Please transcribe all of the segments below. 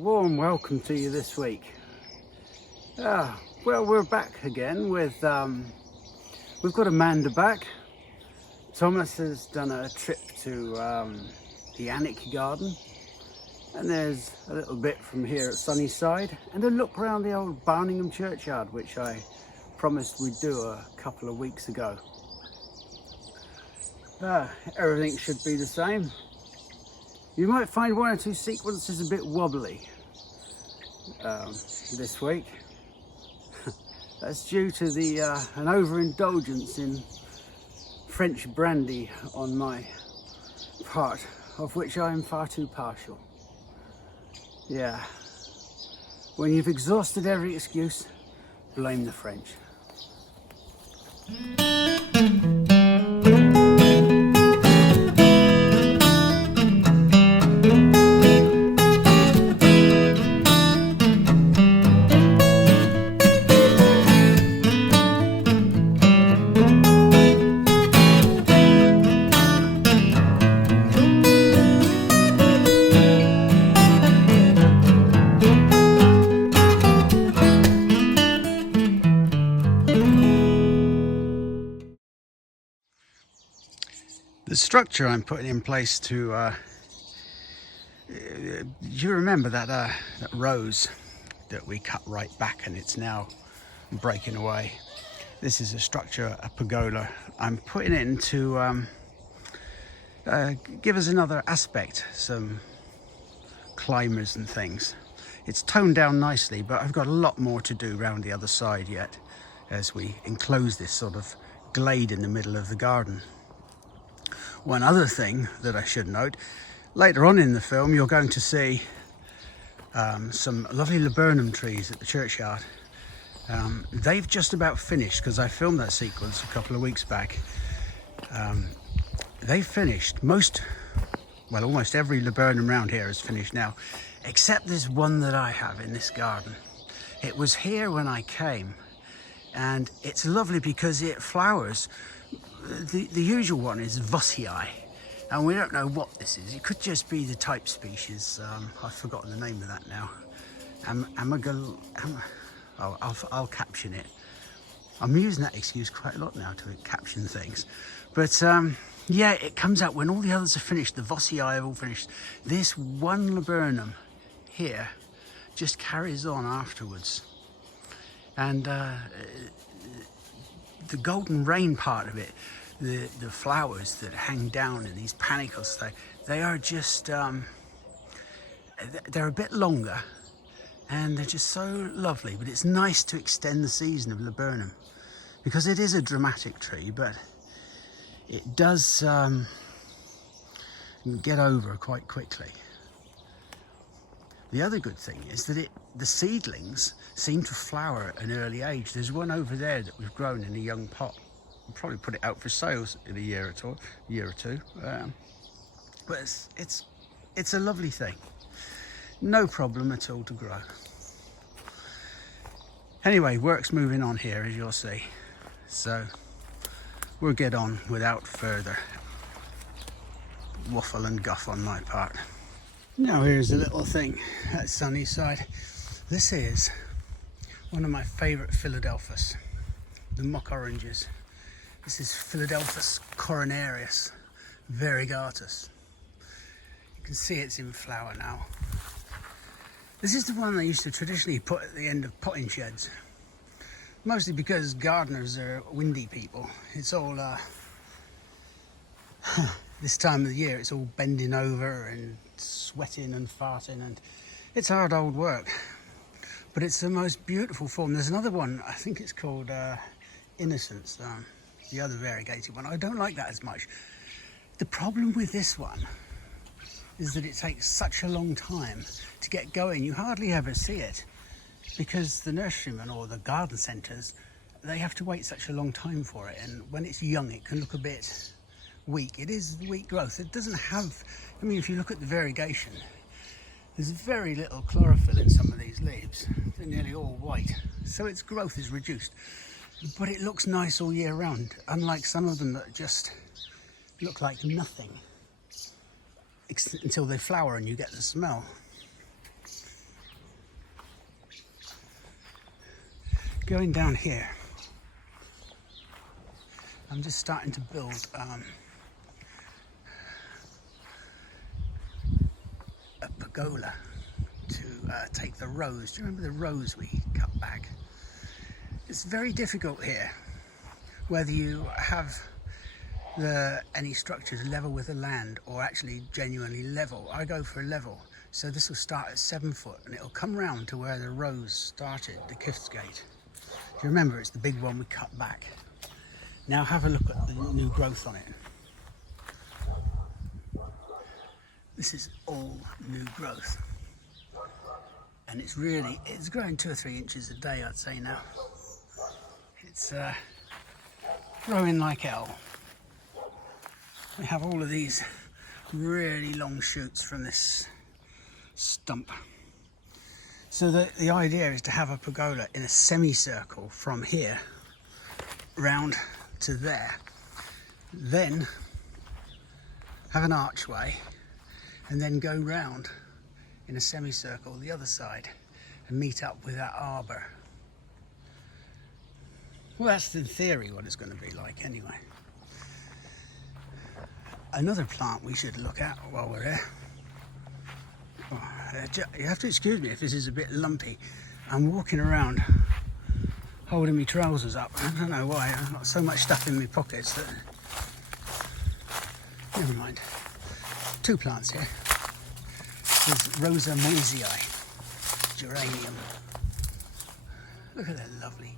warm welcome to you this week. Well, we're back again with, we've got Amanda back. Thomas has done a trip to the Annika garden, and there's a little bit from here at Sunnyside and a look around the old Barningham Churchyard, which I promised we'd do a couple of weeks ago. Everything should be the same. You might find one or two sequences a bit wobbly this week. That's due to the an overindulgence in French brandy on my part, of which I am far too partial. Yeah, when you've exhausted every excuse, blame the French. The structure I'm putting in place to, you remember that rose that we cut right back and it's now breaking away. This is a structure, a pergola. I'm putting it in to give us another aspect, some climbers and things. It's toned down nicely, but I've got a lot more to do around the other side yet as we enclose this sort of glade in the middle of the garden. One other thing that I should note, later on in the film you're going to see some lovely laburnum trees at the churchyard. They've just about finished, because I filmed that sequence a couple of weeks back. They've finished. Almost every laburnum around here is finished now, except this one that I have in this garden. It was here when I came, and it's lovely because it flowers. The usual one is Vossii, and we don't know what this is. It could just be the type species. I've forgotten the name of that now. I'll caption it. I'm using that excuse quite a lot now to caption things. But yeah, it comes out when all the others are finished. The Vossii have all finished. This one laburnum here just carries on afterwards. And the golden rain part of it, the flowers that hang down in these panicles, they are just, they're a bit longer and they're just so lovely. But it's nice to extend the season of laburnum because it is a dramatic tree, but it does get over quite quickly. The other good thing is that the seedlings seem to flower at an early age. There's one over there that we've grown in a young pot. We'll probably put it out for sales in a year or two. But it's a lovely thing. No problem at all to grow. Anyway, work's moving on here, as you'll see. So we'll get on without further waffle and guff on my part. Now here's a little thing at Sunnyside. This is one of my favourite Philadelphus, the mock oranges. This is Philadelphus coronarius variegatus. You can see it's in flower now. This is the one they used to traditionally put at the end of potting sheds, mostly because gardeners are windy people. It's all this time of the year, it's all bending over and sweating and farting, and it's hard old work, but it's the most beautiful form. There's another one, I think it's called Innocence, the other variegated one. I don't like that as much. The problem with this one is that it takes such a long time to get going. You hardly ever see it because the nurserymen or the garden centres, they have to wait such a long time for it, and when it's young it can look a bit weak. It is weak growth. It doesn't have, I mean, if you look at the variegation, there's very little chlorophyll in some of these leaves. They're nearly all white, so its growth is reduced, but it looks nice all year round, unlike some of them that just look like nothing until they flower and you get the smell. going down here, I'm just starting to build a pergola to take the rose. Do you remember the rose we cut back? It's very difficult here, whether you have any structures level with the land or actually genuinely level. I go for a level, so this will start at 7 foot and it'll come round to where the rose started, the Kiftgate. If you remember, it's the big one we cut back. Now have a look at the new growth on it. This is all new growth, and it's growing 2 or 3 inches a day, I'd say now. It's growing like hell. We have all of these really long shoots from this stump. So the idea is to have a pergola in a semicircle from here round to there, then have an archway and then go round in a semicircle the other side and meet up with that arbour. Well, that's in theory what it's going to be like anyway. Another plant we should look at while we're here. You have to excuse me if this is a bit lumpy. I'm walking around holding my trousers up. I don't know why. I've got so much stuff in my pockets that... Never mind. 2 plants here. There's Rosa moisii, geranium. Look at that lovely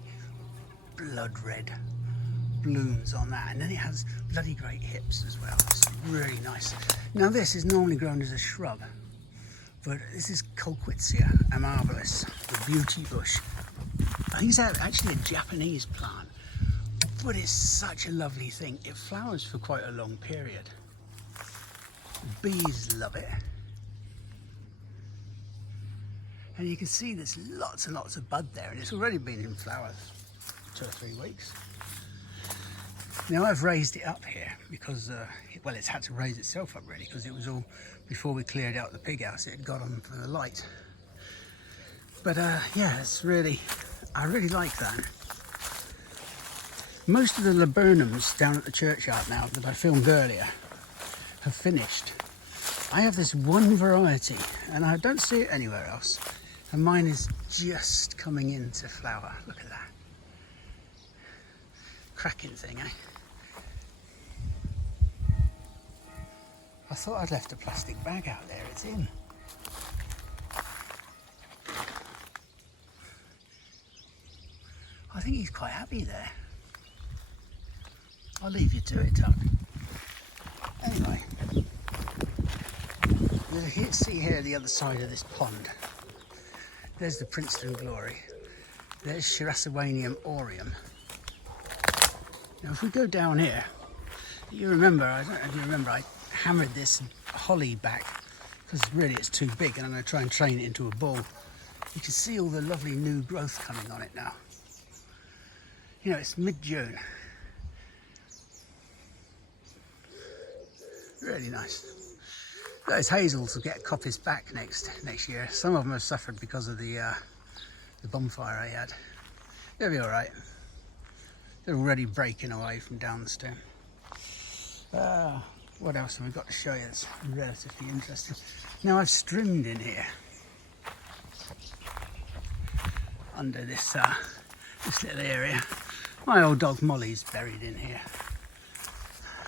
blood red blooms on that, and then it has bloody great hips as well. It's really nice. Now this is normally grown as a shrub, but this is Colquitzia amabilis, the beauty bush. I think it's actually a Japanese plant, but it's such a lovely thing. It flowers for quite a long period. Bees love it. And you can see there's lots and lots of bud there, and it's already been in flowers 2 or 3 weeks. Now I've raised it up here because, well, it's had to raise itself up really, because it was all, before we cleared out the pig house, it had got on for the light. But yeah, it's really, I really like that. Most of the laburnums down at the churchyard now that I filmed earlier have finished. I have this one variety and I don't see it anywhere else, and mine is just coming into flower. Look at that. Cracking thing, eh? I thought I'd left a plastic bag out there. It's in. I think he's quite happy there. I'll leave you to it, Tuck. Anyway, you'll see here the other side of this pond. There's the Princeton Glory. There's Shiracewanium aureum. Now if we go down here, you remember, I don't know if you remember, I hammered this holly back because really it's too big, and I'm going to try and train it into a ball. You can see all the lovely new growth coming on it now. You know, it's mid-June. Really nice. Those hazels will get copies back next year. Some of them have suffered because of the bonfire I had. They'll be all right. They're already breaking away from down the stem. What else have we got to show you that's relatively interesting? Now I've strimmed in here under this this little area. My old dog Molly's buried in here.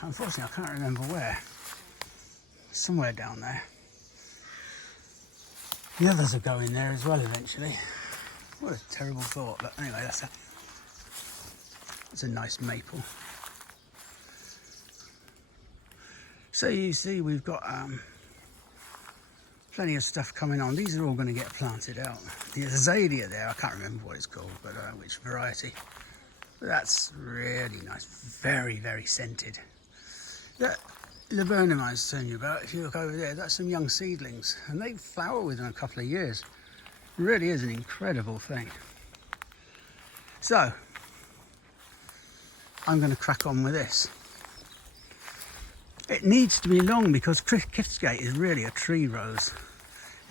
Unfortunately, I can't remember where. Somewhere down there. The others will go in there as well eventually. What a terrible thought, but anyway, that's a nice maple. So you see we've got plenty of stuff coming on. These are all going to get planted out. The azalea there, I can't remember what it's called, but which variety. But that's really nice, very, very scented. That laburnum I was telling you about, if you look over there, that's some young seedlings, and they flower within a couple of years. It really is an incredible thing. So, I'm going to crack on with this. It needs to be long because Kiftgate is really a tree rose.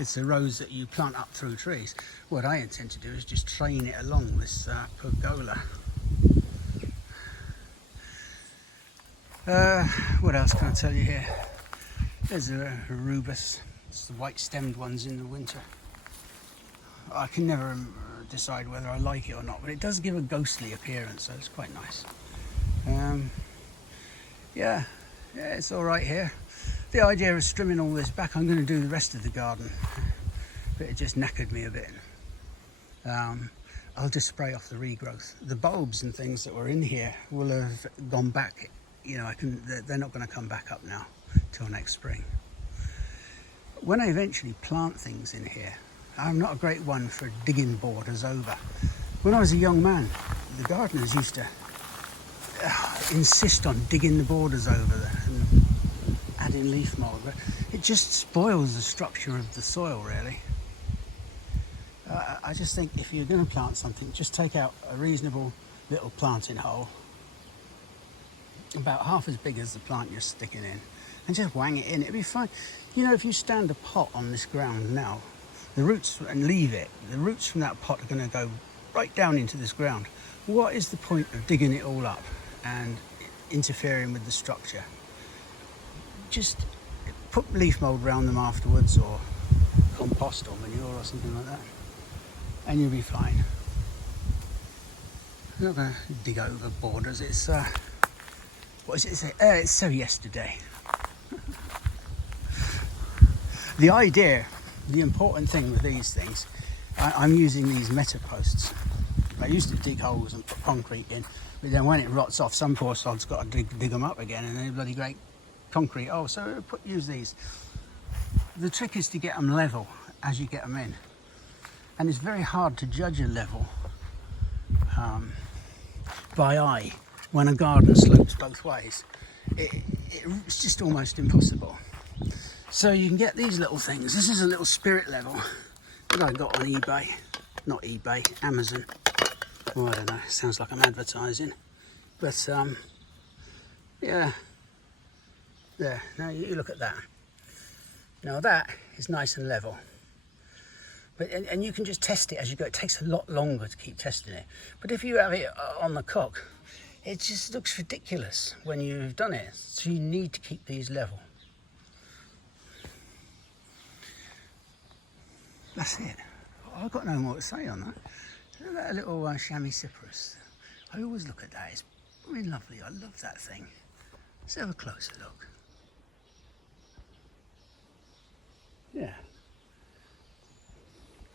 It's the rows that you plant up through trees. What I intend to do is just train it along this pergola. What else can I tell you here? There's a rubus. It's the white stemmed ones in the winter. I can never decide whether I like it or not, but it does give a ghostly appearance, so it's quite nice. Yeah, it's all right here. The idea of trimming all this back, I'm going to do the rest of the garden, but it just knackered me a bit. I'll just spray off the regrowth. The bulbs and things that were in here will have gone back. You know, they're not going to come back up now till next spring. When I eventually plant things in here, I'm not a great one for digging borders over. When I was a young man, the gardeners used to insist on digging the borders over there and adding leaf mould, but it just spoils the structure of the soil, really. I just think if you're going to plant something, just take out a reasonable little planting hole, about half as big as the plant you're sticking in, and just wang it in. It'll be fine. You know, if you stand a pot on this ground now, the roots, and leave it, the roots from that pot are going to go right down into this ground. What is the point of digging it all up and interfering with the structure? Just put leaf mould around them afterwards, or compost or manure or something like that, and you'll be fine. I'm not going to dig over borders. It's what is it say? It's so yesterday. The idea, the important thing with these things, I'm using these meta posts. I used to dig holes and put concrete in, but then when it rots off, some poor sod's got to dig them up again, and then bloody great concrete. Oh, so use these. The trick is to get them level as you get them in, and it's very hard to judge a level by eye when a garden slopes both ways. It's just almost impossible. So you can get these little things. This is a little spirit level that I got on eBay. Not eBay, Amazon. Oh, I don't know, sounds like I'm advertising. But yeah. There, now you look at that. Now that is nice and level. But and you can just test it as you go. It takes a lot longer to keep testing it. But if you have it on the cock, it just looks ridiculous when you've done it. So you need to keep these level. That's it. I've got no more to say on that. Look at that little chamois cypress. I always look at that. It's really lovely. I love that thing. Let's have a closer look. Yeah.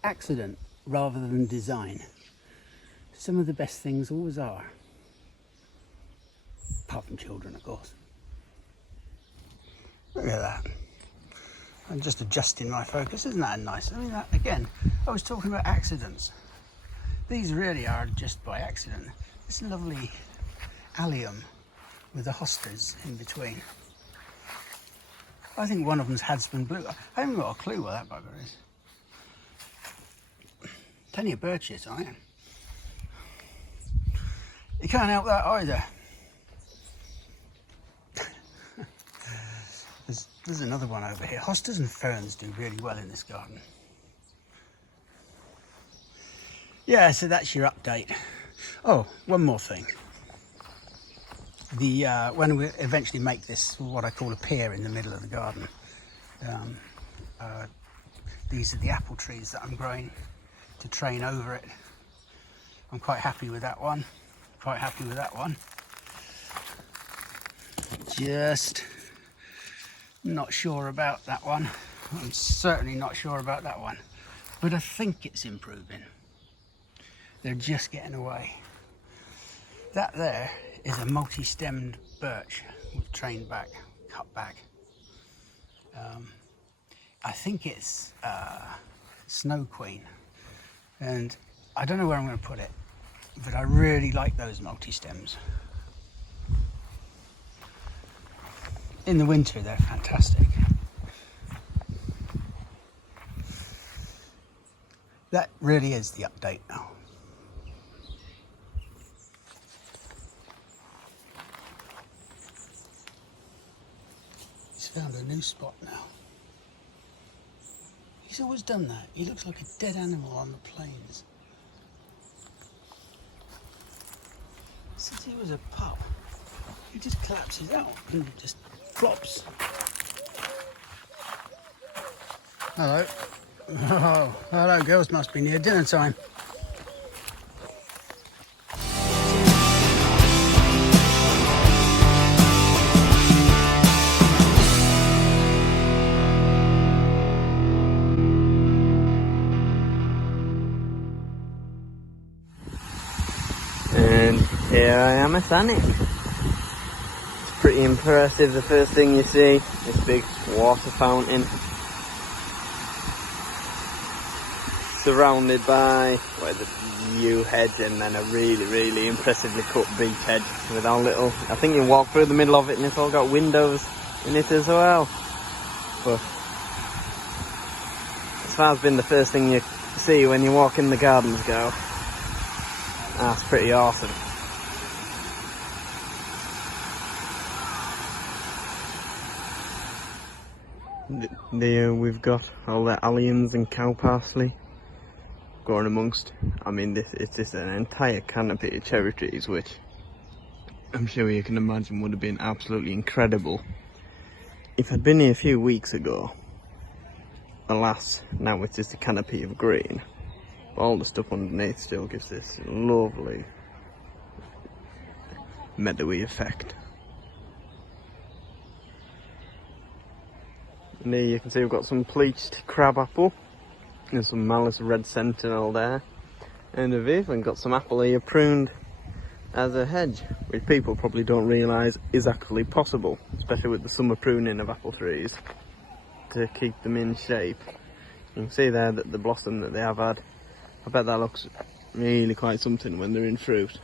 Accident rather than design. Some of the best things always are. Apart from children, of course. Look at that. I'm just adjusting my focus. Isn't that nice? I mean, that, again, I was talking about accidents. These really are just by accident. This lovely allium with the hostas in between. I think one of them's Hadsman Blue. I haven't got a clue what that bugger is. Plenty of bird shit on it. You can't help that either. There's another one over here. Hostas and ferns do really well in this garden. Yeah, so that's your update. Oh, one more thing. When we eventually make this what I call a pier in the middle of the garden, these are the apple trees that I'm growing to train over it. I'm quite happy with that one. Quite happy with that one. Just not sure about that one. I'm certainly not sure about that one, but I think it's improving. They're just getting away. That there is a multi-stemmed birch with trained back, cut back. I think it's Snow Queen, and I don't know where I'm going to put it, but I really like those multi-stems. In the winter, they're fantastic. That really is the update now. He's found a new spot now. He's He's always done that. He looks like a dead animal on the plains. Since he was a pup, he just collapses out and just flops. Hello. Oh, hello, girls. Must be near dinner time. And here I am at Annika. It's pretty impressive. The first thing you see, this big water fountain, surrounded by the yew hedge, and then a really impressively cut beech hedge with our little, I think you can walk through the middle of it and it's all got windows in it as well. But as far as being the first thing you see when you walk in the gardens go, that's pretty awesome. We've got all the alliums and cow parsley growing amongst. I mean, it's just an entire canopy of cherry trees, which I'm sure you can imagine would have been absolutely incredible if I'd been here a few weeks ago. Alas, now it's just a canopy of green. All the stuff underneath still gives this lovely meadowy effect. And there you can see we've got some bleached crabapple and some Malice red sentinel there, and we've even got some apple here pruned as a hedge, which people probably don't realise is actually possible, especially with the summer pruning of apple trees to keep them in shape. You can see there that the blossom that they have had, I bet that looks really quite something when they're in fruit.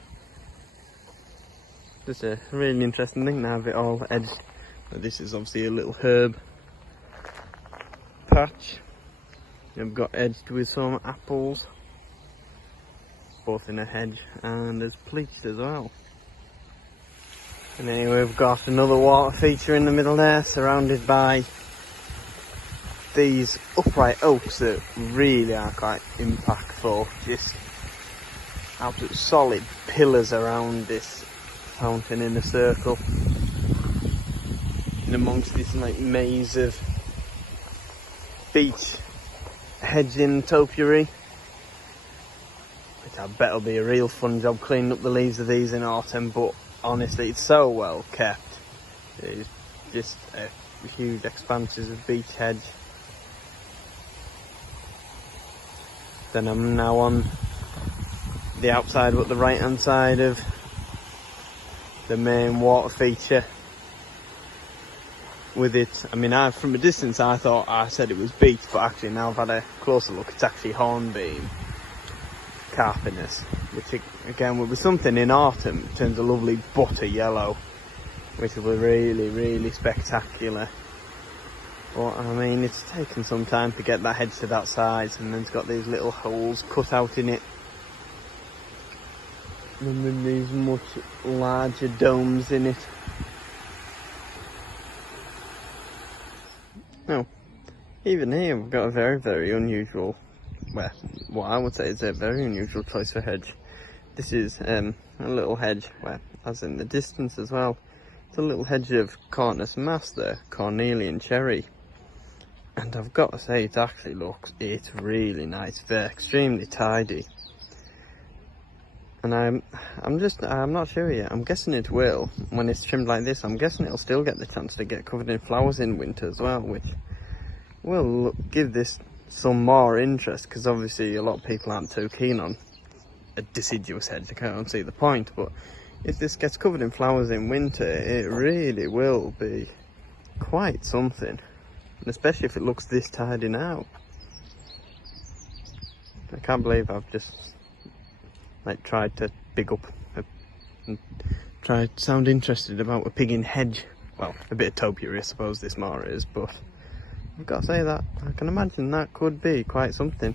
Just a really interesting thing to have it all edged. This is obviously a little herb patch. I've got edged with some apples, both in a hedge and as bleached as well. And anyway, we've got another water feature in the middle there, surrounded by these upright oaks that really are quite impactful. Just absolute solid pillars around this fountain in a circle, and amongst this like maze of beech hedging topiary, which I bet will be a real fun job cleaning up the leaves of these in autumn. But honestly, it's so well kept. It's just huge expanses of beech hedge. Then I'm now on the outside, but the right hand side of the main water feature with it. I mean, from a distance I thought I said it was beech, but actually now I've had a closer look, it's actually hornbeam carpinus, which again will be something in autumn. It turns a lovely butter yellow, which will be really spectacular. But I mean, it's taken some time to get that hedge to that size, and then it's got these little holes cut out in it, and then these much larger domes in it. Now, even here we've got a very unusual, well, what I would say is a very unusual choice for hedge. This is a little hedge, well, as in the distance as well, it's a little hedge of Cornus master, Cornelian cherry. And I've got to say, it's really nice, they're extremely tidy. And I'm not sure yet, I'm guessing it will, when it's trimmed like this, I'm guessing it'll still get the chance to get covered in flowers in winter as well, which will give this some more interest, because obviously a lot of people aren't too keen on a deciduous hedge, I can't see the point, but if this gets covered in flowers in winter, it really will be quite something. And especially if it looks this tidy now. I can't believe I've just tried to big up and try to sound interested about a pig in hedge. Well, a bit of topiary I suppose this more is, but I've got to say that I can imagine that could be quite something.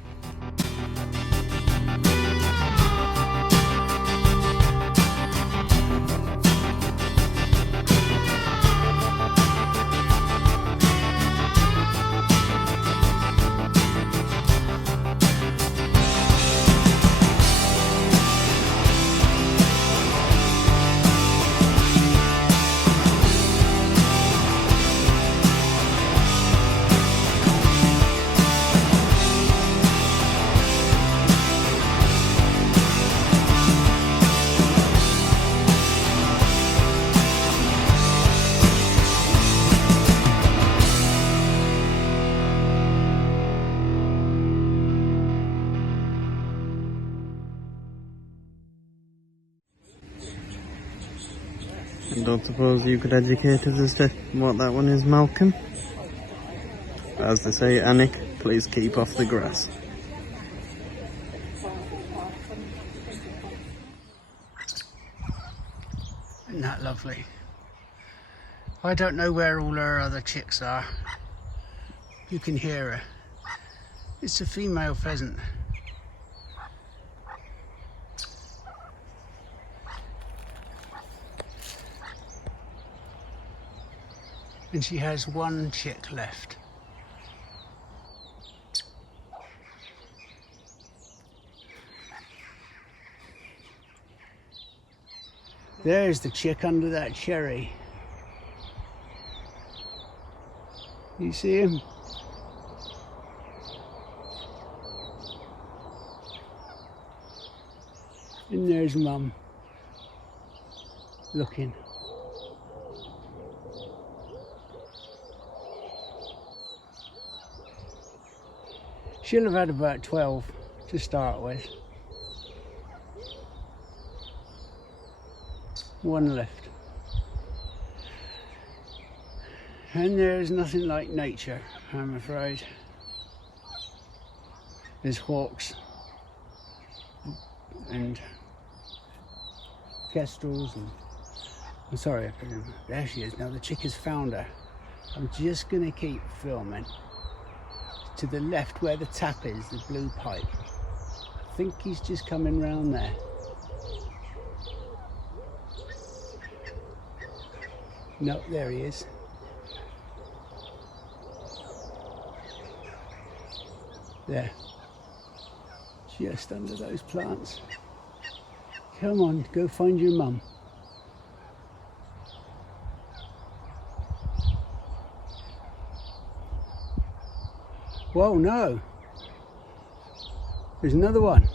I don't suppose you could educate us as to what that one is, Malcolm? As they say, Annika, please keep off the grass. Isn't that lovely? I don't know where all her other chicks are. You can hear her. It's a female pheasant. And she has one chick left. There's the chick under that cherry. You see him? And there's Mum, looking. She'll have had about 12 to start with. One left. And there's nothing like nature, I'm afraid. There's hawks and kestrels and... I'm sorry, I put them. There she is. Now the chick has found her. I'm just going to keep filming. To the left where the tap is, the blue pipe. I think he's just coming round there. No, there he is. There. Just under those plants. Come on, go find your mum. Whoa, no. There's another one.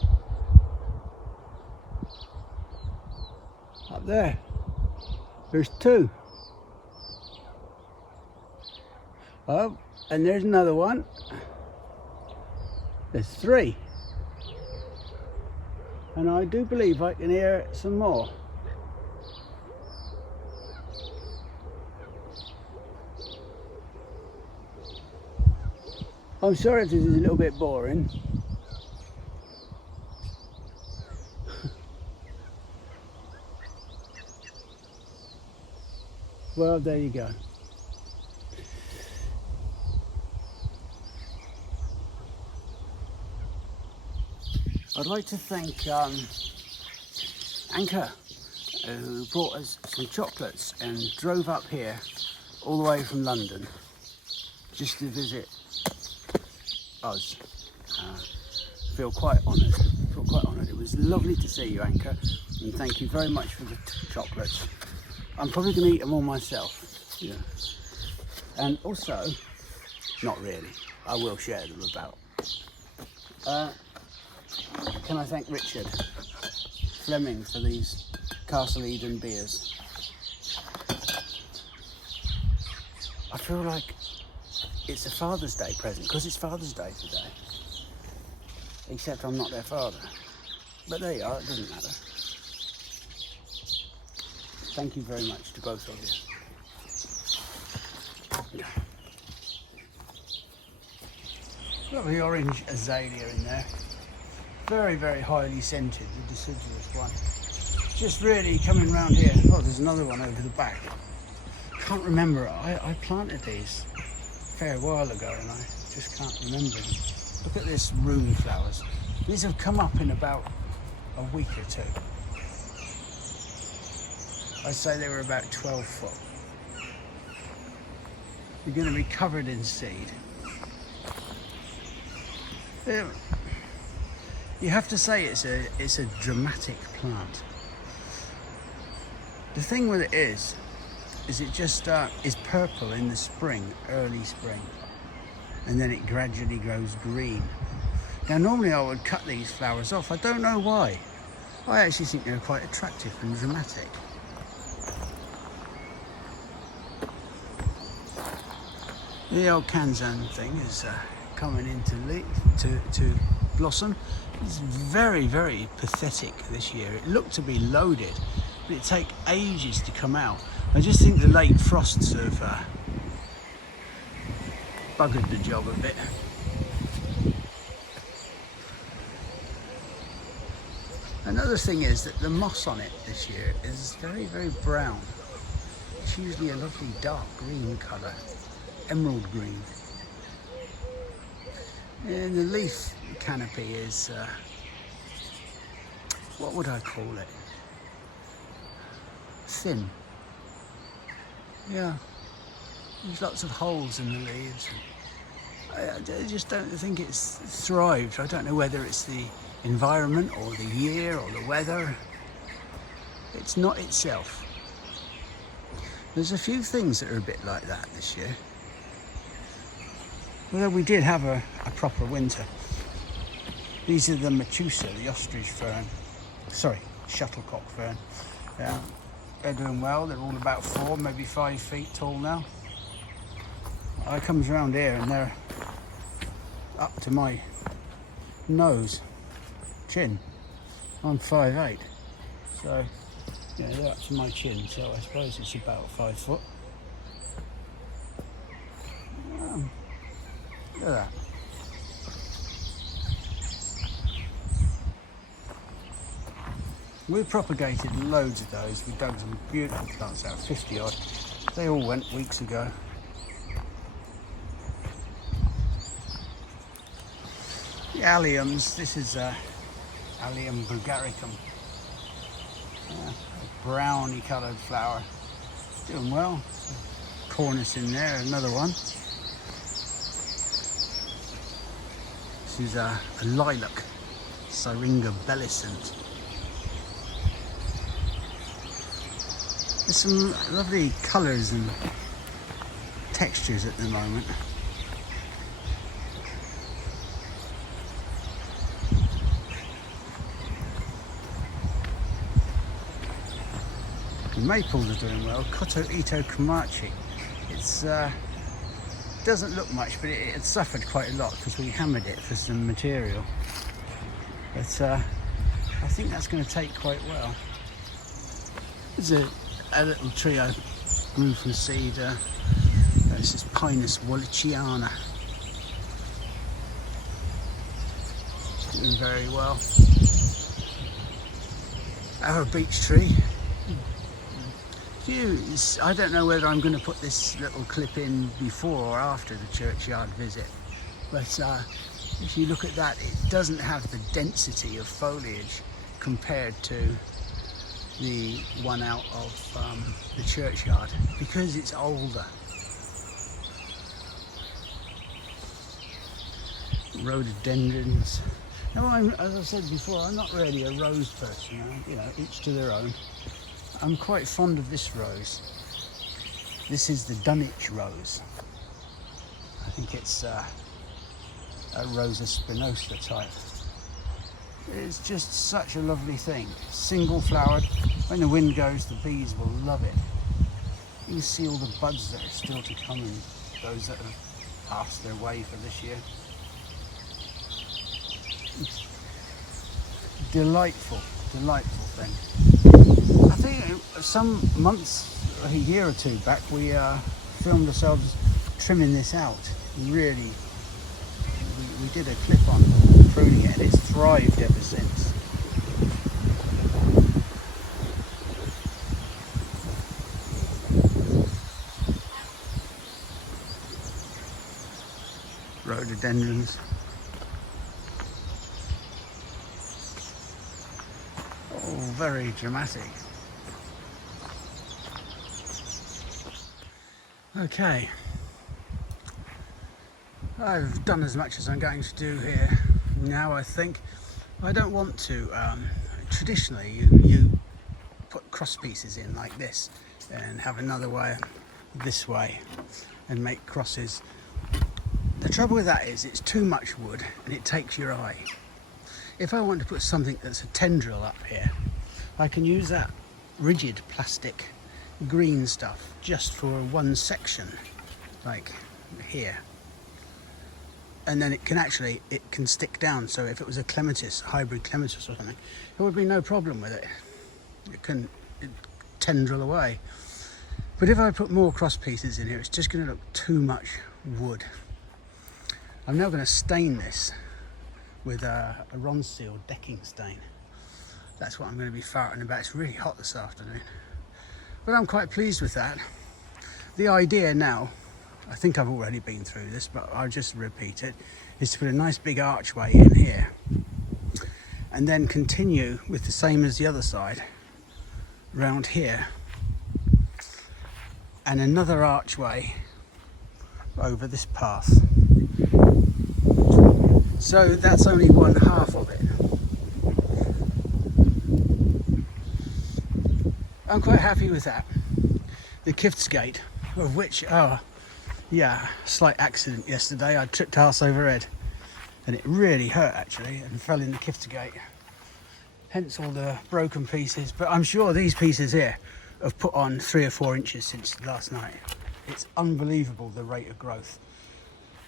Up there. There's two. Oh, and there's another one. There's three. And I do believe I can hear some more. I'm sorry if this is a little bit boring. Well, there you go. I'd like to thank Annika, who brought us some chocolates and drove up here all the way from London just to visit us. Feel quite honoured. It was lovely to see you, Annika, and thank you very much for the chocolates. I'm probably going to eat them all myself. Yeah. And also, not really. I will share them about. Can I thank Richard Fleming for these Castle Eden beers? I feel like it's a Father's Day present, because it's Father's Day today. Except I'm not their father. But there you are, it doesn't matter. Thank you very much to both of you. Lovely orange azalea in there. Very, very highly scented, the deciduous one. Just really coming round here. Oh, there's another one over the back. Can't remember. I planted these a fair while ago and I just can't remember them. Look at this room flowers. These have come up in about a week or two. I'd say they were about 12 foot. They're going to be covered in seed. You have to say it's a dramatic plant. The thing with it is it just is purple in the spring, early spring, and then it gradually grows green. Now normally I would cut these flowers off. I don't know why. I actually think they're quite attractive and dramatic. The old Kanzan thing is coming into leaf to blossom. It's very, very pathetic this year. It looked to be loaded, but it take ages to come out. I just think the late frosts have buggered the job a bit. Another thing is that the moss on it this year is very, very brown. It's usually a lovely dark green colour, emerald green. And the leaf canopy is, what would I call it? Thin. Yeah, there's lots of holes in the leaves. I just don't think it's thrived. I don't know whether it's the environment or the year or the weather. It's not itself. There's a few things that are a bit like that this year. Although we did have a proper winter. These are the Metusa, the ostrich fern. Sorry, shuttlecock fern. Yeah, they're doing well. They're all about 4, maybe 5 feet tall now. I comes around here and they're up to my nose, chin. I'm 5'8", so yeah, they're up to my chin. So I suppose it's about 5 foot. Look at that. We propagated loads of those. We dug some beautiful plants out, 50 odd. They all went weeks ago. The alliums, this is Allium vulgaricum. A browny coloured flower. Doing well. Cornice in there, another one. This is a lilac, Syringa bellicent. There's some lovely colours and textures at the moment. The maples are doing well. Koto Ito Komachi. It's doesn't look much, but it suffered quite a lot because we hammered it for some material. But I think that's going to take quite well. There's a little tree I grew from seed. This is Pinus wallichiana. Doing very well. Our beech tree. I don't know whether I'm going to put this little clip in before or after the churchyard visit, but if you look at that, it doesn't have the density of foliage compared to the one out of the churchyard because it's older. Rhododendrons. Now, as I said before, I'm not really a rose person. You know, each to their own. I'm quite fond of this rose. This is the Dunwich rose. I think it's a Rosa spinosa type. It's just such a lovely thing. Single flowered. When the wind goes, the bees will love it. You can see all the buds that are still to come and those that have passed their way for this year. It's delightful, delightful thing. I think some months, a year or two back, we filmed ourselves trimming this out. Really, we did a clip on pruning it, and it's thrived ever since. Rhododendrons. Oh, very dramatic. Okay, I've done as much as I'm going to do here now. I think I don't want to. Traditionally, you put cross pieces in like this and have another wire this way and make crosses. The trouble with that is it's too much wood and it takes your eye. If I want to put something that's a tendril up here, I can use that rigid plastic green stuff just for one section, like here, and then it can stick down. So if it was a clematis, hybrid clematis or something, it would be no problem with it. tendril away. But if I put more cross pieces in here, it's just going to look too much wood. I'm now going to stain this with a Ronseal decking stain. That's what I'm going to be farting about. It's really hot this afternoon, but I'm quite pleased with that. The idea now, I think I've already been through this, but I'll just repeat it, is to put a nice big archway in here and then continue with the same as the other side round here, and another archway over this path. So that's only one half of it. I'm quite happy with that. The Kiftsgate, of which, slight accident yesterday. I tripped arse over head and it really hurt actually, and fell in the Kiftsgate. Hence all the broken pieces, but I'm sure these pieces here have put on 3 or 4 inches since last night. It's unbelievable, the rate of growth.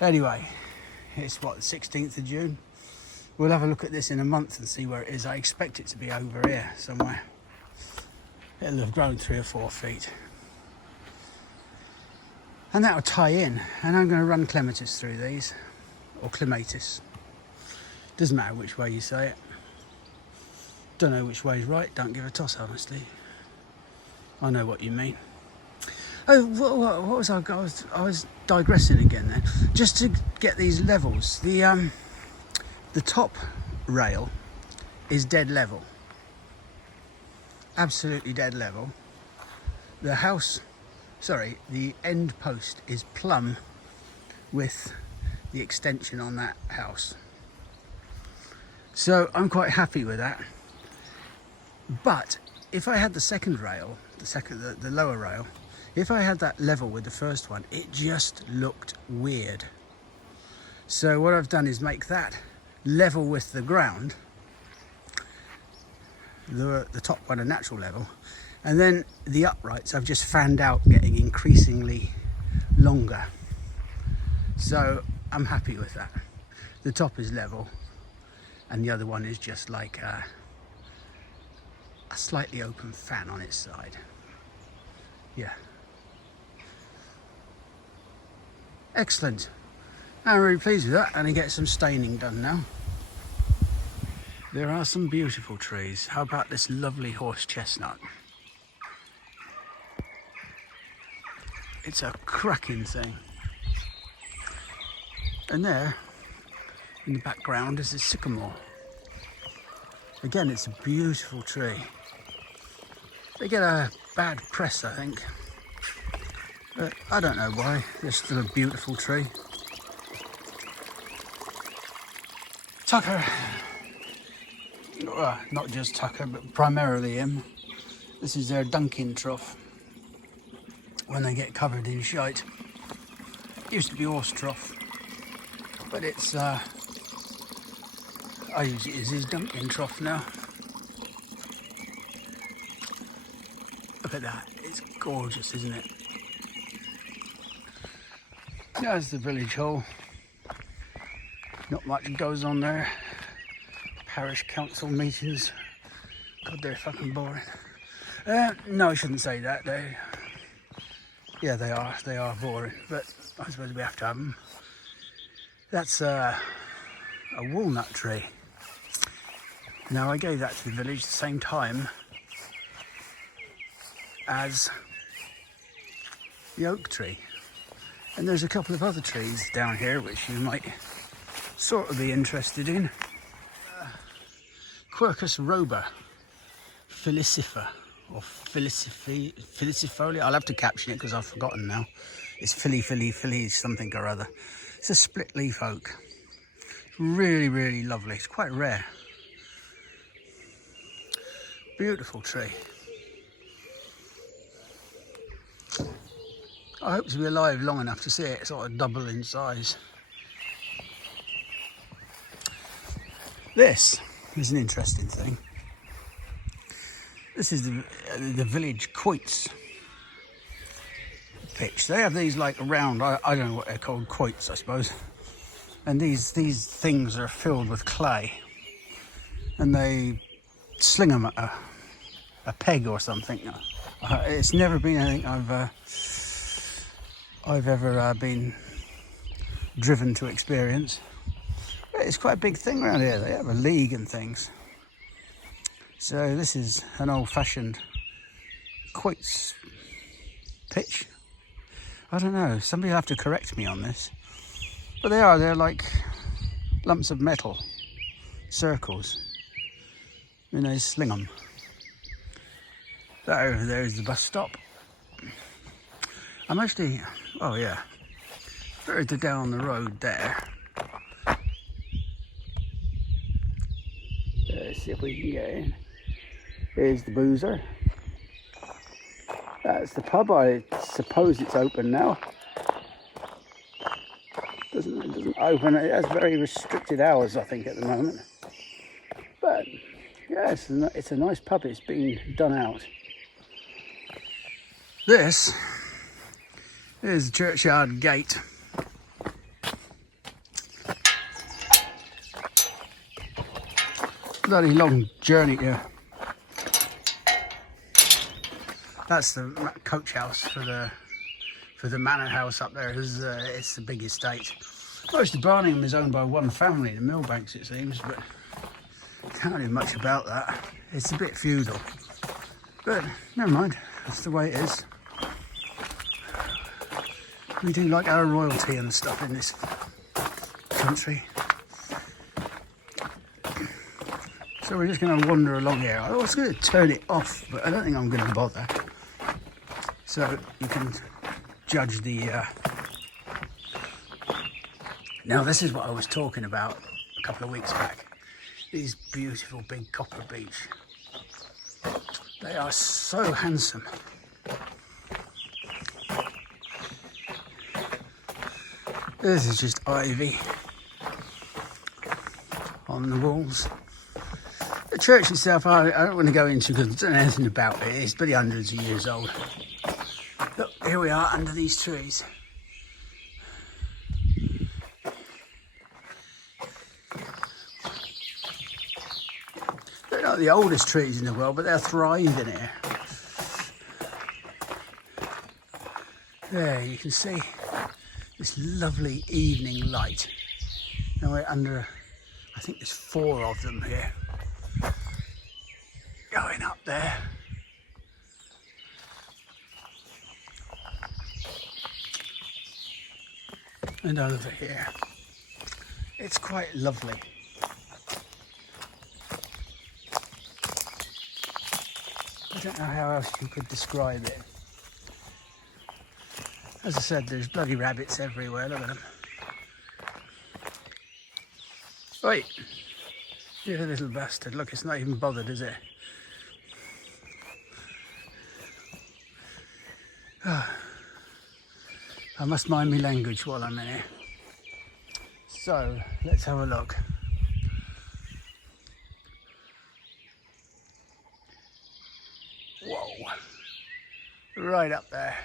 Anyway, it's what, the 16th of June? We'll have a look at this in a month and see where it is. I expect it to be over here somewhere. It'll have grown 3 or 4 feet. And that'll tie in, and I'm going to run clematis through these, or clematis. Doesn't matter which way you say it. Don't know which way's right, don't give a toss honestly. I know what you mean. Oh, what was I was digressing again then. Just to get these levels, the top rail is dead level. Absolutely dead level. The end post is plumb with the extension on that house. So I'm quite happy with that. But if I had the second rail, the lower rail, if I had that level with the first one, it just looked weird. So what I've done is make that level with the ground, the top one a natural level, and then the uprights I've just fanned out getting increasingly longer. So I'm happy with that. The top is level and the other one is just like a slightly open fan on its side. Yeah. Excellent. I'm really pleased with that, and I get some staining done now. There are some beautiful trees. How about this lovely horse chestnut? It's a cracking thing. And there, in the background, is a sycamore. Again, it's a beautiful tree. They get a bad press, I think. But I don't know why. They're still a beautiful tree. Tucker. Well, not just Tucker, but primarily him. This is their dunking trough. When they get covered in shite. It used to be horse trough. But it's, I use it as his dunking trough now. Look at that. It's gorgeous, isn't it? There's the village hall. Not much goes on there. Parish council meetings. God, they're fucking boring. No, I shouldn't say that. They are boring, but I suppose we have to have them. That's a walnut tree. Now, I gave that to the village at the same time as the oak tree. And there's a couple of other trees down here which you might sort of be interested in. Quercus roba, felicifer, or felicifolia. I'll have to caption it because I've forgotten now. It's Philly something or other. It's a split leaf oak. It's really, really lovely. It's quite rare. Beautiful tree. I hope to be alive long enough to see it sort of double in size. This is an interesting thing. This is the village quoits pitch. They have these like around, I don't know what they're called, quoits I suppose. And these things are filled with clay. And they sling them at a peg or something. It's never been anything I've ever been driven to experience. But it's quite a big thing around here. They have a league and things. So this is an old-fashioned quoits pitch. I don't know, somebody will have to correct me on this. But they're like lumps of metal, circles, and they sling them. That over there is the bus stop. I'm actually, oh yeah, further down the road there. Let's see if we can get in. Here's the Boozer. That's the pub. I suppose it's open now. It doesn't open. It has very restricted hours, I think, at the moment. But yeah, it's a nice pub. It's been done out. This is Churchyard Gate. Bloody long journey here. That's the coach house for the manor house up there. It's the big estate. Most of Barningham is owned by one family, the Millbanks, it seems, but can't do much about that. It's a bit feudal, but never mind. That's the way it is. We do like our royalty and stuff in this country. So we're just going to wander along here. I was going to turn it off, but I don't think I'm going to bother. So you can judge the... Now this is what I was talking about a couple of weeks back. These beautiful big copper beech. They are so handsome. This is just ivy on the walls. The church itself, I don't want to go into because I don't know anything about it. It's pretty hundreds of years old. Look, here we are under these trees. They're not the oldest trees in the world, but they're thriving here. There, you can see this lovely evening light. Now we're under, I think there's 4 of them here. Going up there. And over here. It's quite lovely. I don't know how else you could describe it. As I said, there's bloody rabbits everywhere, look at them. Wait, you little bastard, look, it's not even bothered, is it? I must mind my language while I'm in here. So, let's have a look. Whoa, right up there.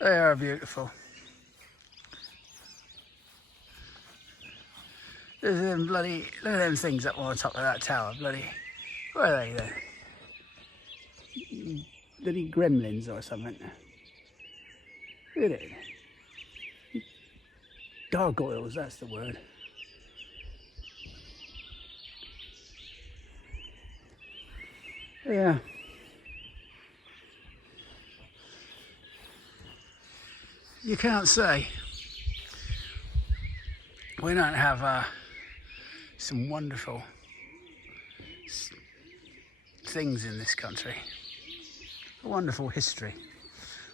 They are beautiful. There's them bloody, look at them things up on the top of that tower, bloody, what are they then? Bloody gremlins or something. Look at it. Gargoyles, that's the word. Yeah. You can't say we don't have some wonderful things in this country. A wonderful history,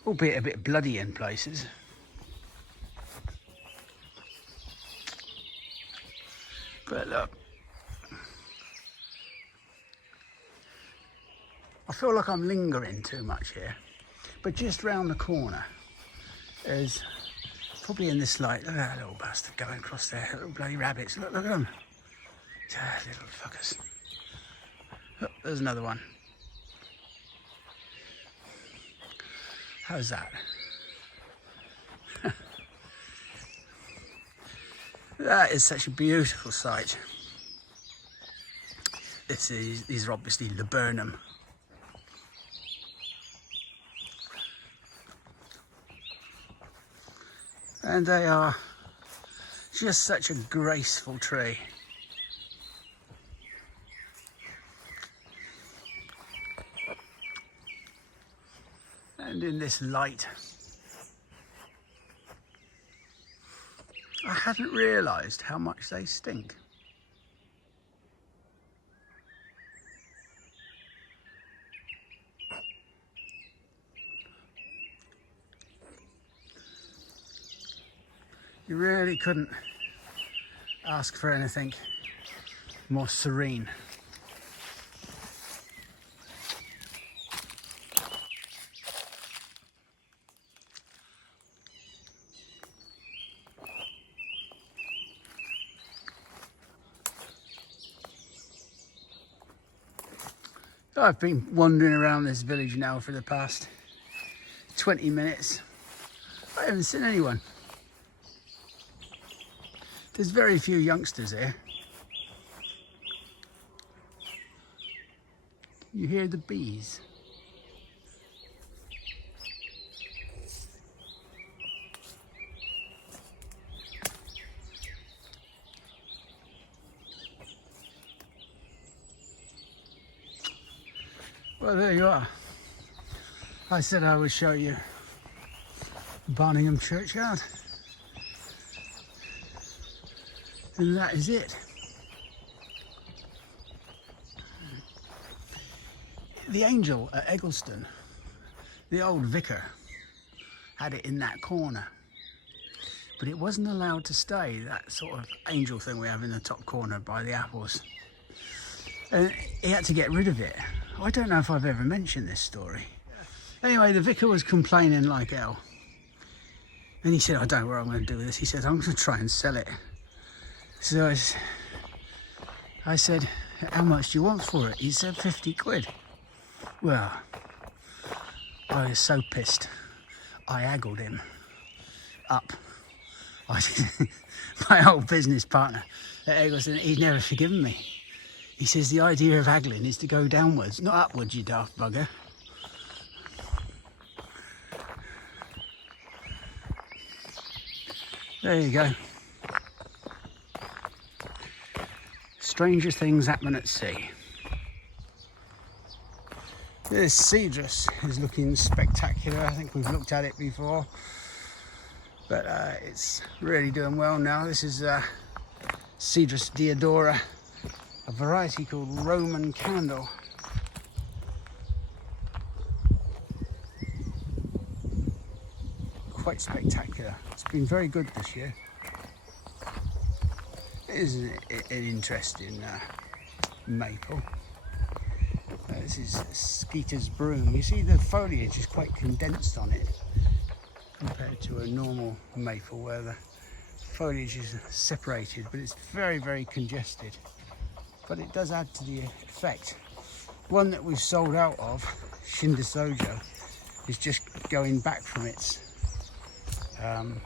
albeit a bit bloody in places. But look, I feel like I'm lingering too much here, but just round the corner is probably in this light. Look at that little bastard going across there, little bloody rabbits. Look at them. Little fuckers. Look, there's another one. How's that? That is such a beautiful sight. These are obviously laburnum. And they are just such a graceful tree. And in this light, I hadn't realised how much they stink. You really couldn't ask for anything more serene. I've been wandering around this village now for the past 20 minutes. I haven't seen anyone. There's very few youngsters here. You hear the bees. Well, there you are. I said I would show you Barningham Churchyard. And that is it. The angel at Eggleston, the old vicar, had it in that corner. But it wasn't allowed to stay, that sort of angel thing we have in the top corner by the apples. And he had to get rid of it. I don't know if I've ever mentioned this story. Anyway, the vicar was complaining like hell. And he said, I don't know what I'm going to do with this. He said, I'm going to try and sell it. So I said, how much do you want for it? He said, 50 quid. Well, I was so pissed. I haggled him up. My old business partner at Eggleston, he's never forgiven me. He says the idea of haggling is to go downwards, not upwards, you daft bugger. There you go. Stranger things happen at sea. This cedrus is looking spectacular. I think we've looked at it before, but it's really doing well now. This is Cedrus deodora, a variety called Roman candle. Quite spectacular. It's been very good this year. It is an interesting maple. This is Skeeter's broom. You see the foliage is quite condensed on it compared to a normal maple where the foliage is separated, but it's very, very congested. But it does add to the effect. One that we've sold out of, Shindasojo, is just going back from its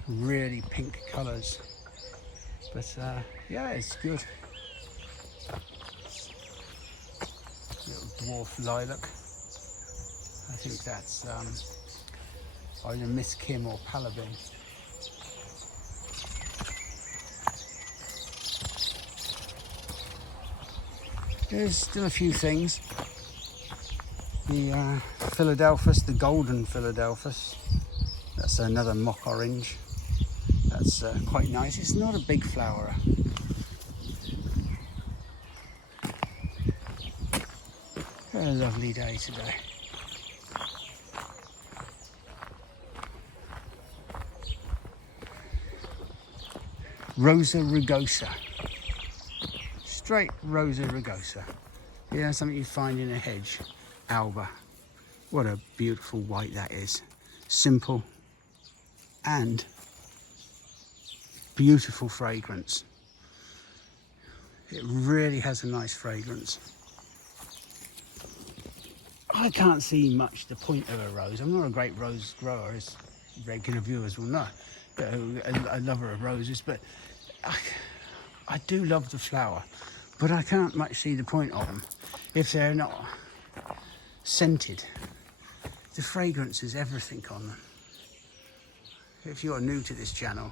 really pink colours. But yeah, it's good. Little dwarf lilac. I think that's either Miss Kim or Palabin. There's still a few things. The Philadelphus, the golden Philadelphus. That's another mock orange. That's quite nice. It's not a big flower. A lovely day today. Rosa rugosa. Straight Rosa rugosa. Yeah, something you find in a hedge. Alba. What a beautiful white that is. Simple and beautiful fragrance. It really has a nice fragrance. I can't see much the point of a rose. I'm not a great rose grower, as regular viewers will know. A lover of roses, but I do love the flower. but I can't much see the point of them if they're not scented. The fragrance is everything on them. If you're new to this channel,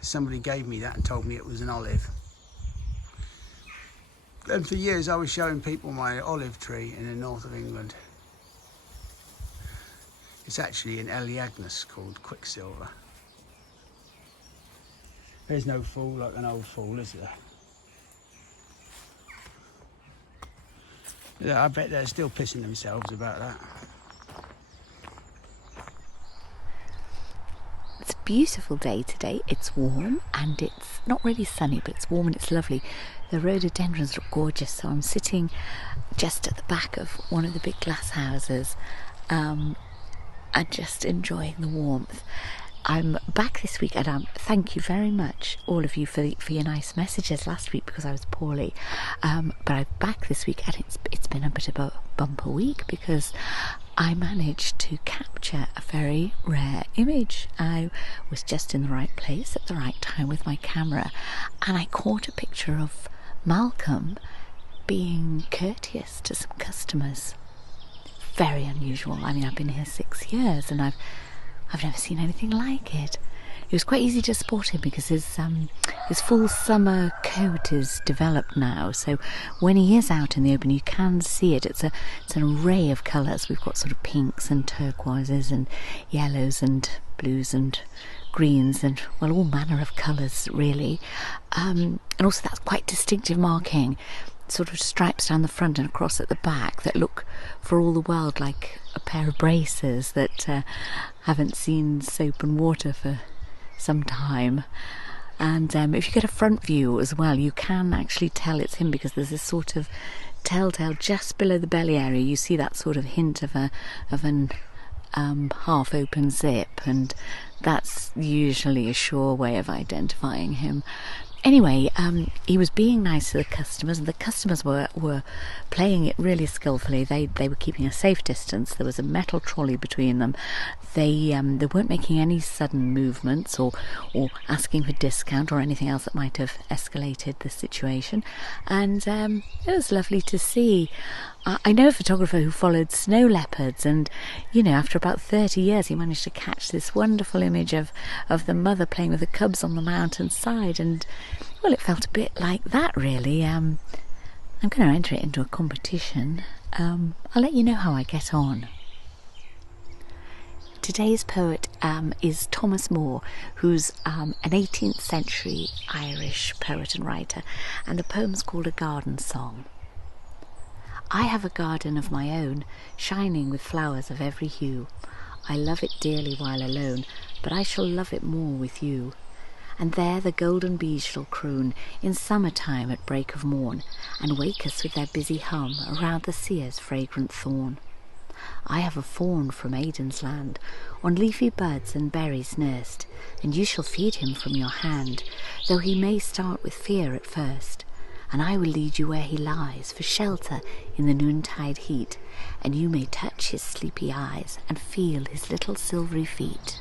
somebody gave me that and told me it was an olive. And for years I was showing people my olive tree in the north of England. It's actually in Agnes called Quicksilver. There's no fool like an old fool, is there? Yeah, I bet they're still pissing themselves about that. It's a beautiful day today. It's warm and it's not really sunny, but it's warm and it's lovely. The rhododendrons look gorgeous, so I'm sitting just at the back of one of the big glass houses and just enjoying the warmth. I'm back this week, and thank you very much, all of you, for your nice messages last week because I was poorly. But I'm back this week, and it's been a bit of a bumper week because I managed to capture a very rare image. I was just in the right place at the right time with my camera, and I caught a picture of Malcolm being courteous to some customers. Very unusual. I mean, I've been here 6 years, and I've never seen anything like it. It was quite easy to spot him because his full summer coat is developed now, so when he is out in the open you can see it. It's an array of colours. We've got sort of pinks and turquoises and yellows and blues and greens and, well, all manner of colours really. And also that's quite distinctive marking, sort of stripes down the front and across at the back that look for all the world like a pair of braces that haven't seen soap and water for some time. And if you get a front view as well, you can actually tell it's him because there's this sort of telltale just below the belly area. You see that sort of hint of an half open zip, and that's usually a sure way of identifying him. Anyway, he was being nice to the customers, and the customers were playing it really skillfully. They were keeping a safe distance. There was a metal trolley between them. They weren't making any sudden movements or asking for discount or anything else that might have escalated the situation. And it was lovely to see. I know a photographer who followed snow leopards, and after about 30 years he managed to catch this wonderful image of the mother playing with the cubs on the mountainside, and well, it felt a bit like that really. I'm going to enter it into a competition. I'll let you know how I get on. Today's poet is Thomas Moore, who's an 18th century Irish poet and writer, and the poem's called A Garden Song. I have a garden of my own, shining with flowers of every hue. I love it dearly while alone, but I shall love it more with you. And there the golden bees shall croon in summer-time at break of morn, and wake us with their busy hum around the seer's fragrant thorn. I have a fawn from Aiden's land, on leafy buds and berries nursed, and you shall feed him from your hand, though he may start with fear at first. And I will lead you where he lies for shelter in the noontide heat, and you may touch his sleepy eyes and feel his little silvery feet.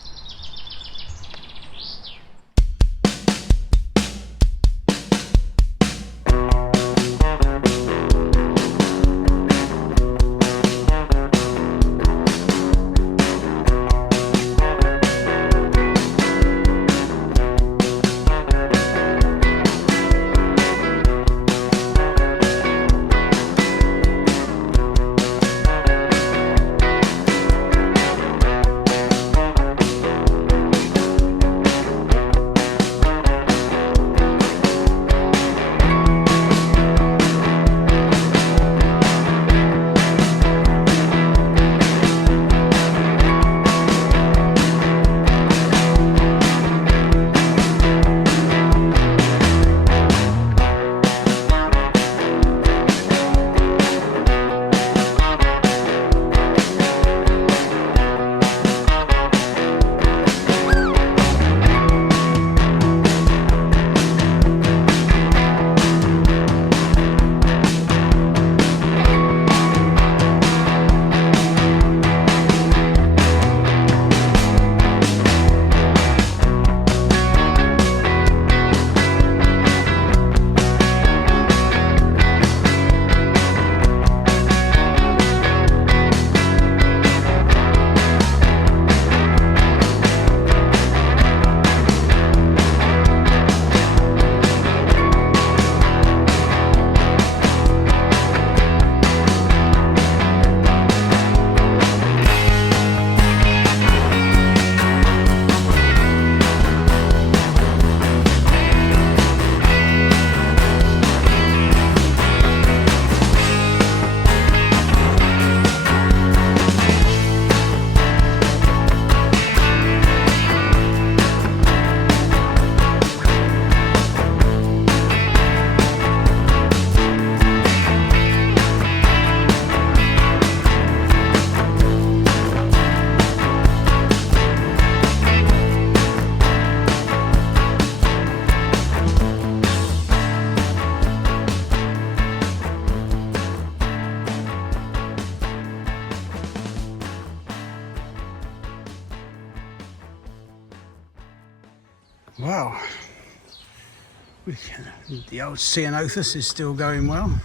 The old ceanothus is still going well.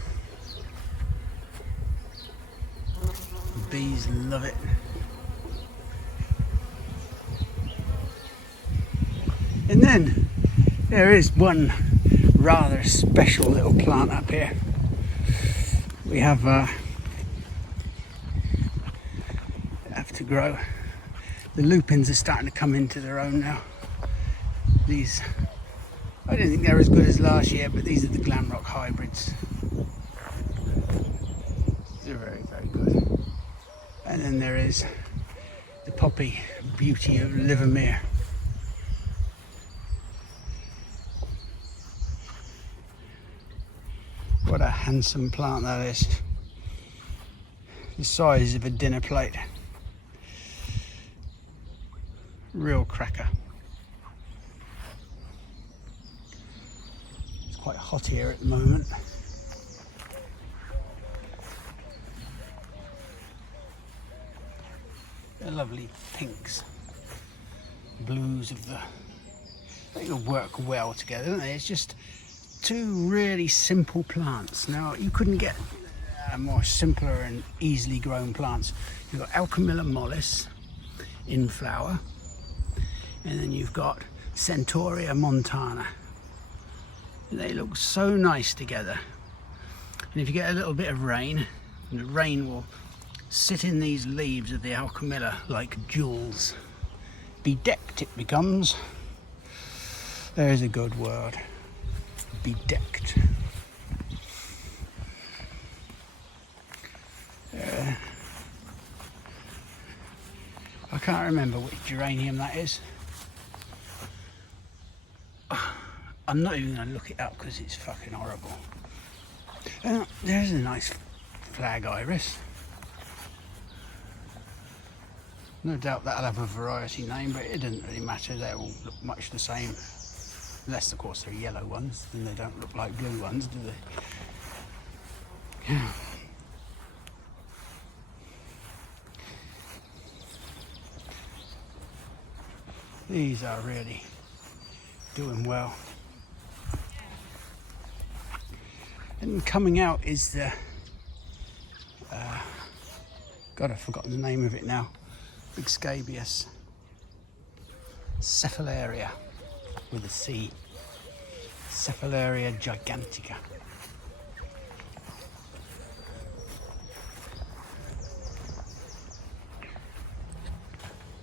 The bees love it. And then there is one rather special little plant up here. We have to grow. The lupins are starting to come into their own now. These, I don't think they're as good as last year, but these are the Glamrock hybrids. They're very, very good. And then there is the poppy beauty of Livermere. What a handsome plant that is. The size of a dinner plate. Real cracker. It's quite hot here at the moment. They're lovely pinks. Blues of the... They all work well together, don't they? It's just two really simple plants. Now, you couldn't get more simpler and easily grown plants. You've got Alchemilla mollis in flower, and then you've got Centaurea montana. They look so nice together. And if you get a little bit of rain, the rain will sit in these leaves of the Alchemilla like jewels. Bedecked it becomes. There's a good word. Bedecked. I can't remember which geranium that is. I'm not even going to look it up because it's fucking horrible. There's a nice flag iris. No doubt that'll have a variety name, but it doesn't really matter. They all look much the same. Unless, of course, they're yellow ones, then they don't look like blue ones, do they? Yeah. These are really doing well. And coming out is the... God, I've forgotten the name of it now. Big scabious. Cephalaria. With a C. Cephalaria gigantica.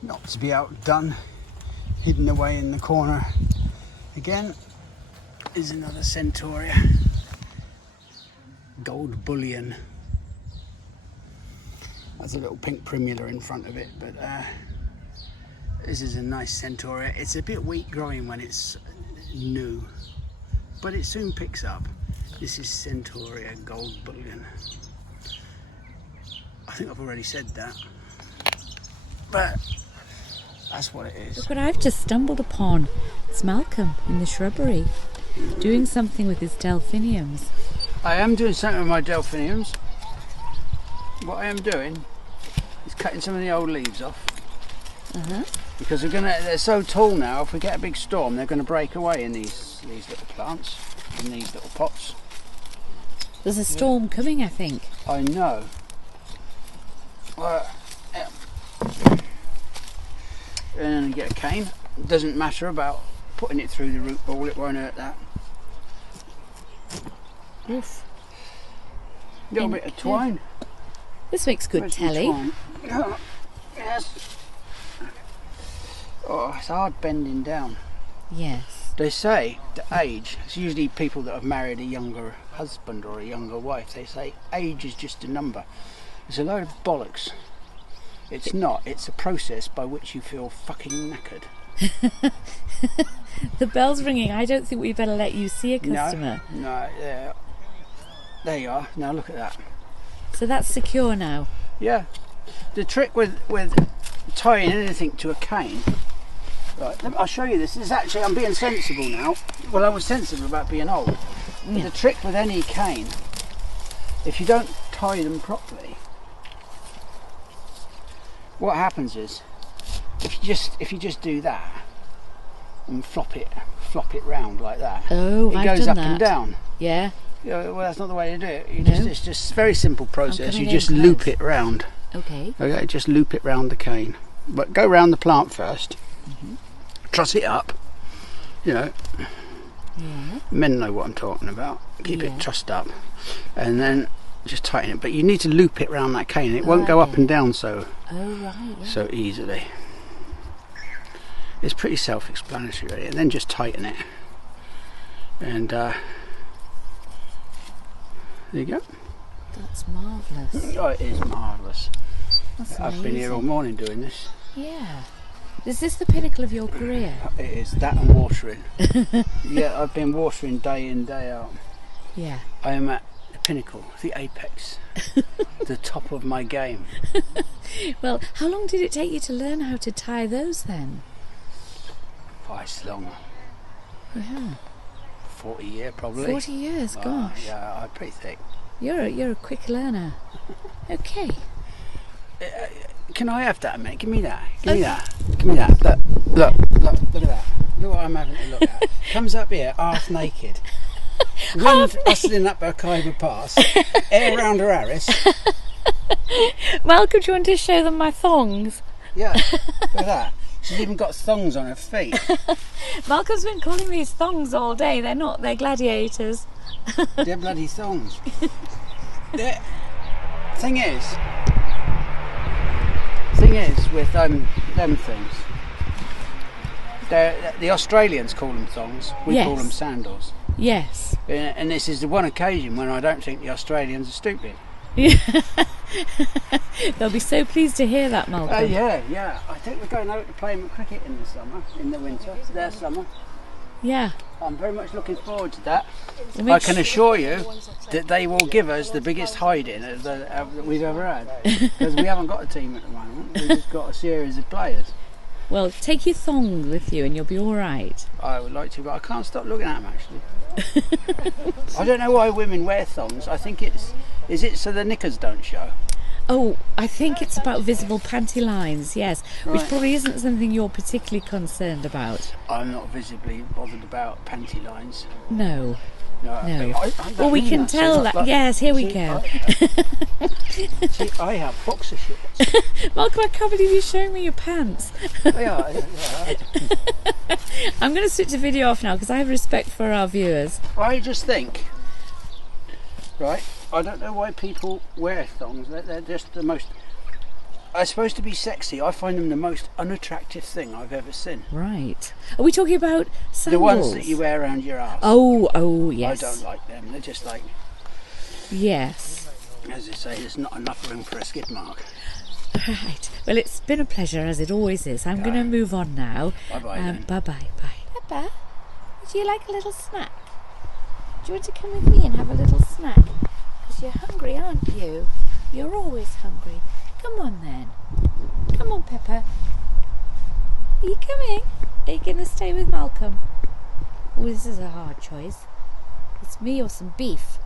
Not to be outdone, hidden away in the corner again is another Centaurea. Gold bullion. That's a little pink primula in front of it, but this is a nice Centaurea. It's a bit weak growing when it's new, but it soon picks up. This is Centaurea gold bullion. I think I've already said that, but that's what it is. Look what I've just stumbled upon. It's Malcolm in the shrubbery, doing something with his delphiniums. I am doing something with my delphiniums. What I am doing is cutting some of the old leaves off. Because they're so tall now, if we get a big storm, they're going to break away in these little plants, in these little pots. There's a storm coming, I think. I know. And then you get a cane. It doesn't matter about putting it through the root ball, it won't hurt that. Oof. A little bit of twine. This makes good Where's telly. Oh, yes. Oh, it's hard bending down. Yes. They say the age, it's usually people that have married a younger husband or a younger wife, they say age is just a number. It's a load of bollocks. It's not, it's a process by which you feel fucking knackered. The bell's ringing. I don't think we better let you see a customer. No, yeah. There you are. Now look at that. So that's secure now. Yeah. The trick with tying anything to a cane, right, I'll show you this. This is actually, I'm being sensible now. Well, I was sensible about being old. Yeah. The trick with any cane, if you don't tie them properly, what happens is, if you just do that and flop it flop it round like that. Oh, it I've goes done up and that. down. Yeah. Yeah, well, that's not the way to do it. No. It's just a very simple process. coming You in just close. loop it round. Okay. Okay, just loop it round the cane. But go round the plant first. Truss it up. You know, Yeah. men know what I'm talking about. Keep Yeah. it trussed up. And then just tighten it. But you need to loop it round that cane. It won't go up and down so Oh, right. Yeah. so easily. It's pretty self-explanatory really. And then just tighten it. And there you go. That's marvellous. Oh, it is marvellous. That's I've been here all amazing. morning doing this. Yeah. Is this the pinnacle of your career? It is that and watering. Yeah, I've been watering day in, day out. Yeah. I am at the pinnacle, the apex, the top of my game. Well, how long did it take you to learn how to tie those then? Twice long, Yeah. 40 year probably. 40 years, gosh. Yeah, I'm pretty thick. You're a quick learner. Okay. Can I have that a minute? Give me that. Give me that. Give me that. Look at that. Look what I'm having to look at. Comes up here half naked. Wind hustling up her Khyber Pass. Air round her Harris. Malcolm, do you want to show them my thongs? Yeah, look at that. She's even got thongs on her feet. Malcolm's been calling these thongs all day. They're not, they're gladiators. They're bloody thongs. Thing is with them things, the Australians call them thongs, we Yes. call them sandals. Yes. And this is the one occasion when I don't think the Australians are stupid. They'll be so pleased to hear that, Malcolm. Yeah. I think we're going out to play them cricket in the summer, in the winter, their summer. Yeah. I'm very much looking forward to that. Well, I can assure you that they will give us the biggest hiding that we've ever had. Because we haven't got a team at the moment, we've just got a series of players. Well, take your thongs with you and you'll be all right. I would like to, but I can't stop looking at them actually. I don't know why women wear thongs. I think is it so the knickers don't show? Oh, I think it's about visible panty lines, yes. Which Right. probably isn't something you're particularly concerned about. I'm not visibly bothered about panty lines. No. No. I Well, we mean can so tell it's that. like- Yes, here we see, go. See, I have boxer shorts. Malcolm, I can't believe you're showing me your pants. Yeah. I'm going to switch the video off now because I have respect for our viewers. I just think, right, I don't know why people wear thongs. They're just the most, they're supposed to be sexy. I find them the most unattractive thing I've ever seen. Right. Are we talking about sandals? The ones that you wear around your arse. Oh, yes. I don't like them. They're just like, Yes. as they say, there's not enough room for a skid mark. Right. Well, it's been a pleasure, as it always is. I'm going to move on now. Bye-bye then. Bye-bye. Bye. Peppa, would you like a little snack? Do you want to come with me and have a little snack? Because you're hungry, aren't you? You're always hungry. Come on then. Come on, Peppa. Are you coming? Are you going to stay with Malcolm? Oh, this is a hard choice. It's me or some beef.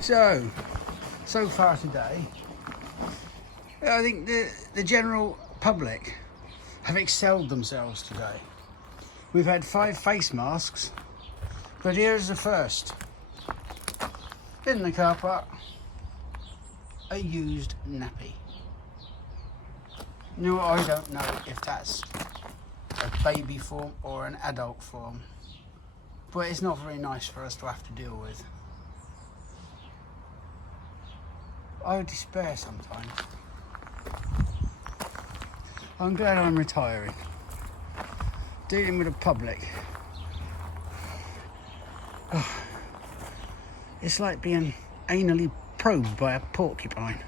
So far today, I think the general public have excelled themselves today. We've had 5 face masks, but here's the first. In the car park, a used nappy. You know, I don't know if that's a baby form or an adult form, but it's not very nice for us to have to deal with. I despair sometimes. I'm glad I'm retiring. Dealing with the public. Oh, it's like being anally probed by a porcupine.